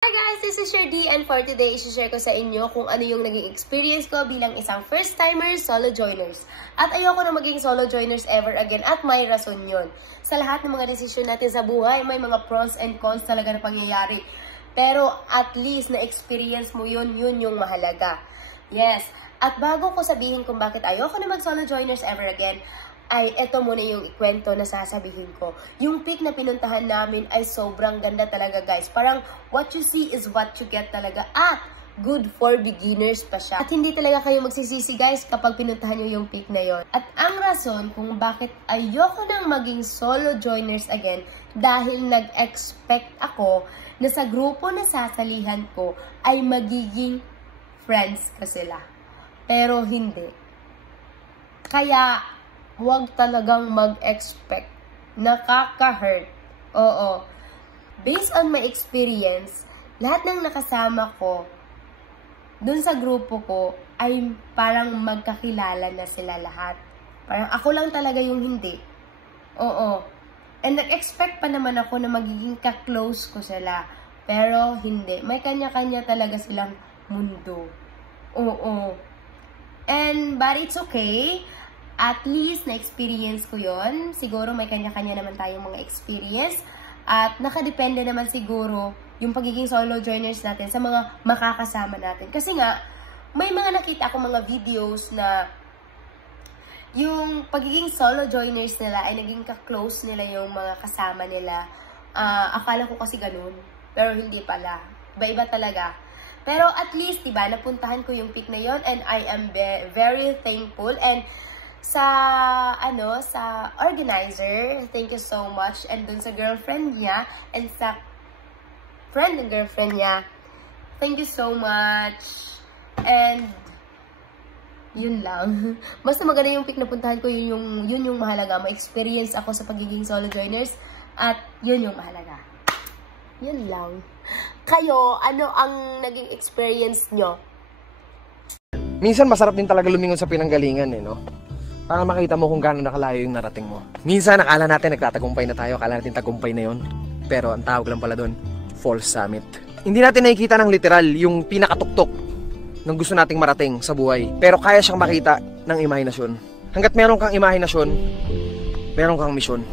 Hi guys, this is your D and for today, isi-share ko sa inyo kung ano yung naging experience ko bilang isang first-timer solo joiners. At ayoko na maging solo joiners ever again at may rason yun. Sa lahat ng mga desisyon natin sa buhay, may mga pros and cons talaga na pangyayari. Pero at least na-experience mo yun yung mahalaga. Yes, at bago ko sabihin kung bakit ayoko na mag-solo joiners ever again, ay eto muna yung ikwento na sasabihin ko. Yung peak na pinuntahan namin ay sobrang ganda talaga guys. Parang what you see is what you get talaga. At good for beginners pa siya. At hindi talaga kayo magsisisi guys kapag pinuntahan nyo yung peak na yon. At ang rason kung bakit ayoko nang maging solo joiners again dahil nag-expect ako na sa grupo na sasalihan ko ay magiging friends ka sila. Pero hindi. Kaya huwag talagang mag-expect. Nakaka-hurt. Oo. Based on my experience, lahat ng nakasama ko dun sa grupo ko ay parang magkakilala na sila lahat. Parang ako lang talaga yung hindi. Oo. And nag-expect pa naman ako na magiging ka-close ko sila. Pero hindi. May kanya-kanya talaga silang mundo. Oo. But it's okay. At least, na-experience ko yon. Siguro may kanya-kanya naman tayong mga experience. At nakadepende naman siguro yung pagiging solo joiners natin sa mga makakasama natin. Kasi nga, may mga nakita akong mga videos na yung pagiging solo joiners nila ay naging ka-close nila yung mga kasama nila. Akala ko kasi ganun. Pero hindi pala. Iba-iba talaga. Pero at least, diba, napuntahan ko yung peak na yon and I am very thankful. And sa organizer, thank you so much, and dun sa girlfriend niya and sa friend ng girlfriend niya, thank you so much. And yun lang. Basta maganda yung pick na puntahan ko, yun yung mahalaga. Ma-experience ako sa pagiging solo joiners at yun yung mahalaga. Yun lang. Kayo, ano ang naging experience nyo? Minsan masarap din talaga lumingon sa pinanggalingan no? Para makita mo kung gaano nakalayo yung narating mo. Minsan, akala natin nagtatagumpay na tayo, akala natin tagumpay na yon. Pero ang tawag lang pala doon, false summit. Hindi natin nakikita ng literal yung pinakatuktok ng gusto nating marating sa buhay. Pero kaya siyang makita ng imahinasyon. Hanggat meron kang imahinasyon, meron kang misyon.